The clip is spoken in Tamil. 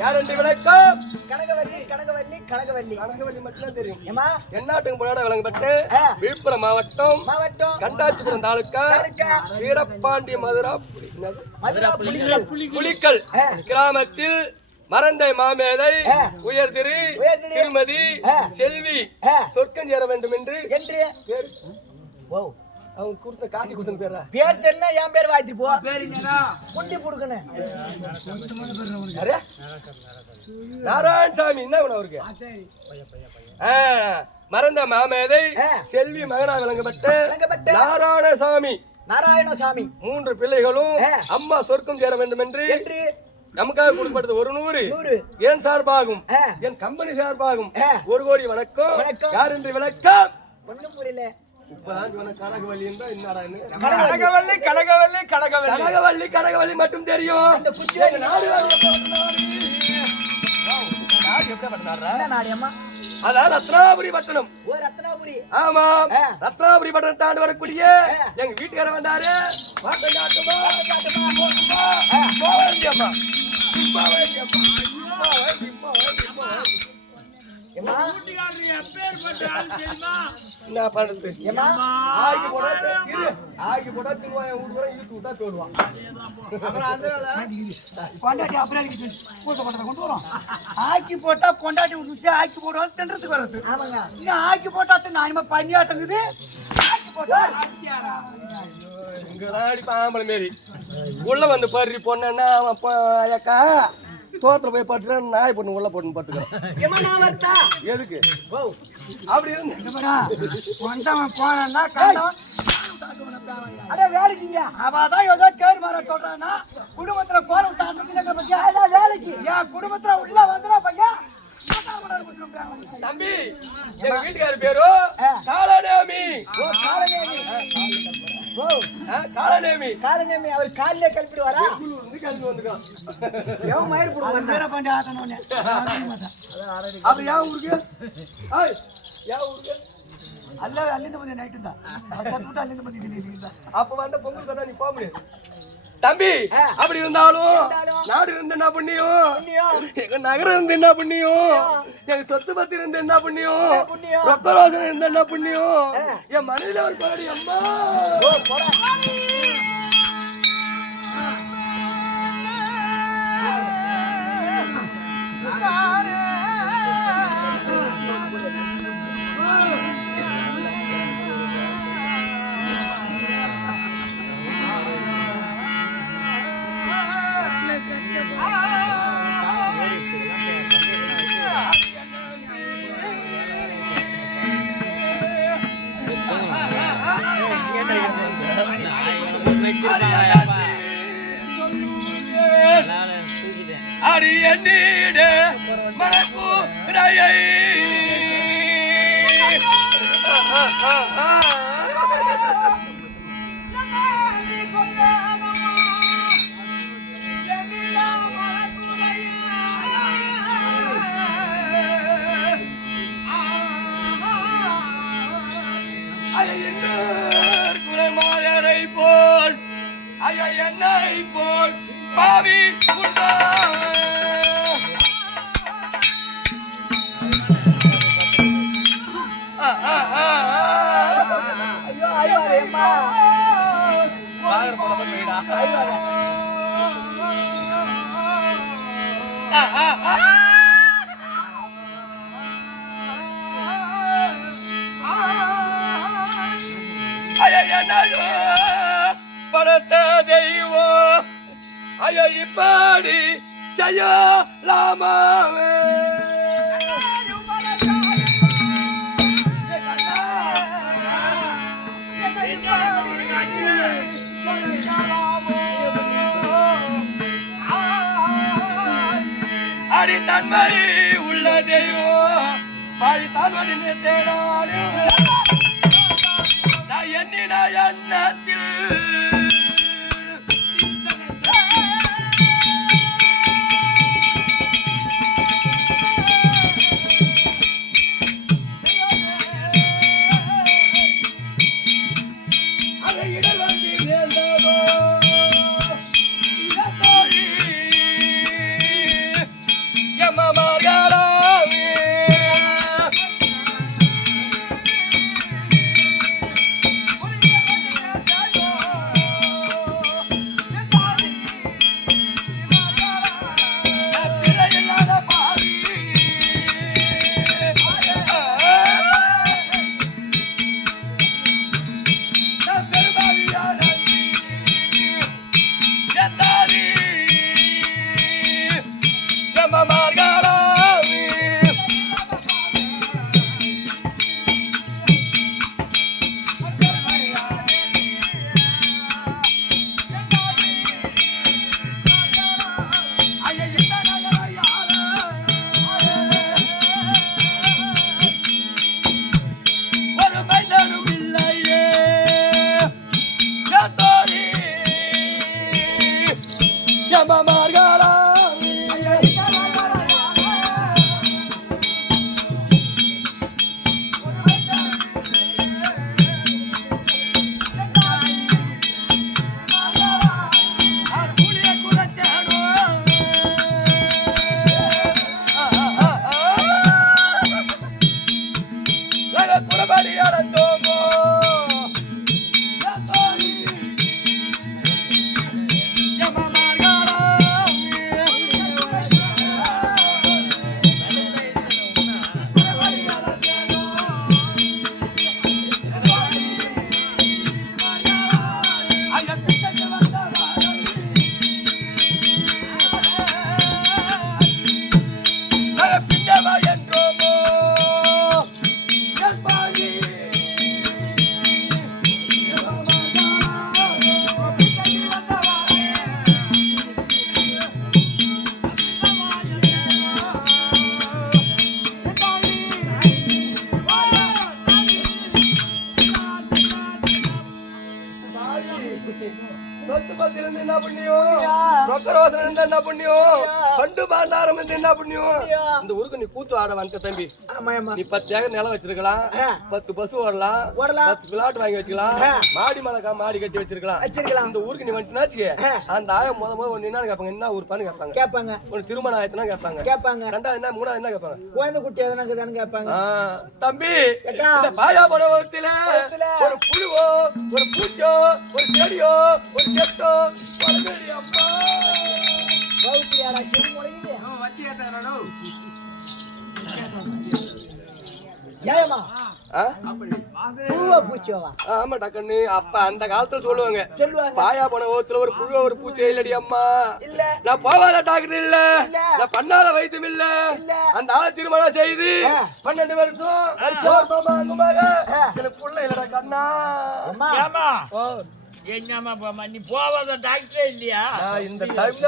யார் என்று விளக்கம் கனகவல்லி கனகவல்லி கனகவல்லி கனகவல்லி மட்டும்தான் தெரியும் ஏமா எந்நாட்டுக்கு போராட விளங்கப்பட்டு. விழுப்புரம் மாவட்டம் மாவட்டம் கண்டாச்சிபுரம் தாலுக்கா. வீரபாண்டி மதுரா? மதுரா புலிக்கல். கிராமத்தில் மறந்தை மாமேதை. உயர்திரு உயர்திரு. திருமதி. செல்வி. சொர்க்கம் சேர வேண்டும் என்று அவங்க கொடுத்த காசு கொடுத்த பேரா பேர் தெரிஞ்சா என் பேர் வாய்த்து போ. குண்டி புடுக்கணும் யாரு? நாராயணசாமி என்ன வேணும் அவருக்கு? மறந்த மாமேதை. செல்வி மகனா விளங்கப்பட்ட விளங்கப்பட்ட நாராயணசாமி. நாராயணசாமி. மூன்று பிள்ளைகளும். அம்மா சொர்க்கம் சேர வேண்டும் என்று என்று நமக்காக கொடுக்கப்பட்டது ஒரு நூறு. என் சார்பாகும். என் கம்பெனி சார்பாகும். ஒரு கோடி வணக்கம். யார் என்று விளக்கம்? ஒண்ணும் புரியல. கனகவல்லி? கனகவல்லி கனகவல்லி கனகவல்லி. கனகவல்லி மட்டும் தெரியும். அதான் ரத்னாபுரி பட்டணம். ஆமா. ரத்னாபுரி. பட்டணம் தாண்டி வரக்கூடிய. எங்க வீட்டுக்காரர் வந்தாரு. காட்டுமா? என்ன பண்றது ஏமா ஆக்கி போடா ஆக்கி போடா திருவாய வீட்டு வரை இழுத்து விட்டா சொல்லுவான். கொண்டாட்டி இருக்கு பூசை கொண்டாட கொண்டு வரோம். ஆக்கி போட்டா கொண்டாட்டி விட்டு ஆக்கி போடுவோம் தின்றதுக்கு வருது ஆமாங்க. இன்னும் ஆக்கி போட்டா நானிமா பண்ணியாட்டங்குது ஆக்கி போட்டா இங்க அடிப்பா ஆம்பளை மாரி. உள்ள வந்து படுறி பொண்ணா அவன் அக்கா தோத்துல போய் படுத்துறான் நாய் பொண்ணு உள்ள போட்டு படுத்துக்கிறான் எதுக்கு? ஓ அப்படி கண்டவன் அட வேலைக்குங்க அவதான் ஏதோ மாற குடும்பத்துல கோர விட்டாங்க பையா அதான் வேலைக்கு. என் குடும்பத்துல உள்ள வந்துடா பையா தம்பி எங்க வீட்டுக்கார பேரு. காலநேமி. காலநேமி. காலநேமி. காலநேமி அவர் காலையிலே கிளப்பிடுவாரா வந்து கிளம்பி வந்துருக்கான் எவன் மயிர் போடுவாங்க வீர பண்ணி ஆத்தனோன்னு அப்ப ஏன் ஊருக்கு? ஏய், ஏன் ஊருக்கு? அல்ல அள்ளிந்து மதி நைட்டு தான் அள்ளிந்து திடீர்னு தான் அப்ப வந்த பொங்கல் பார்த்தா நீ போக முடியாது. தம்பி. அப்படி இருந்தாலும் நாடு இருந்து என்ன பண்ணியும். எங்க நகரம் இருந்து என்ன பண்ணியும்? எங்க சொத்து பத்தி இருந்து என்ன பண்ணியும். ரொக்க ரோசனை இருந்து என்ன பண்ணியும்? என் மனைவில ஒரு கோடி அம்மா. ஓ போடா அடி குலமாயரை போல் ஐய என்னை போல் பாவி ஐயோ ஐயோ அம்மா போயிடா ஐயோ தெய்வம். ஐயோ இப்படி செய்யலாமாவே? அடித்தன்மை உள்ளதையோ? பாடித்தான் தெய்வம் பாடி தேடாடு நான் எண்ணின எண்ணத்தில் என்ன பண்ணியும் பண்டு பாண்டாரம் இருந்து என்ன பண்ணியும் இந்த ஊருக்கு நீ கூத்து ஆட வந்த தம்பி. நீ பத்து ஏக்கர் நிலம் வச்சிருக்கலாம். பத்து பஸ் ஓடலாம். பத்து பிளாட் வாங்கி வச்சுக்கலாம். மாடி மலைக்கா மாடி கட்டி வச்சிருக்கலாம். இந்த ஊருக்கு நீ வந்துட்டுனாச்சு ஆ. அந்த ஆயம் முத முத ஒண்ணு என்ன கேட்பாங்க? என்ன ஊருப்பான்னு கேட்பாங்க. கேட்பாங்க. ஒரு திருமணம் ஆயிடுச்சுன்னா கேட்பாங்க. கேட்பாங்க. ரெண்டாவது என்ன மூணாவது என்ன கேட்பாங்க? குழந்தை குட்டி எதனா கேட்பாங்க. தம்பி. இந்த பாயா பருவத்தில ஒரு புழுவோ ஒரு பூச்சோ ஒரு செடியோ ஒரு செட்டோ வளர்ந்தது அம்மா. பௌத்தியாடா செடி ஆமாடா கண்ணு. அப்ப அந்த காலத்துல சொல்லுவாங்க பாயா போன ஓத்துல ஒரு புழுவ ஒரு பூச்சை இல்லடி அம்மா. இல்ல. நான் போகாத டாக்டர் இல்ல. இல்ல. நான் பண்ணாத வைத்தியம் இல்ல. அந்த ஆளை திருமணம் செய்து. பன்னெண்டு வருஷம். எனக்கு புள்ள இல்லடா கண்ணா. அம்மா. ஏமா ஓ, என்னம்மா போமா நீ போவாத டாக்டரே இல்லையா? இந்த டைம்ல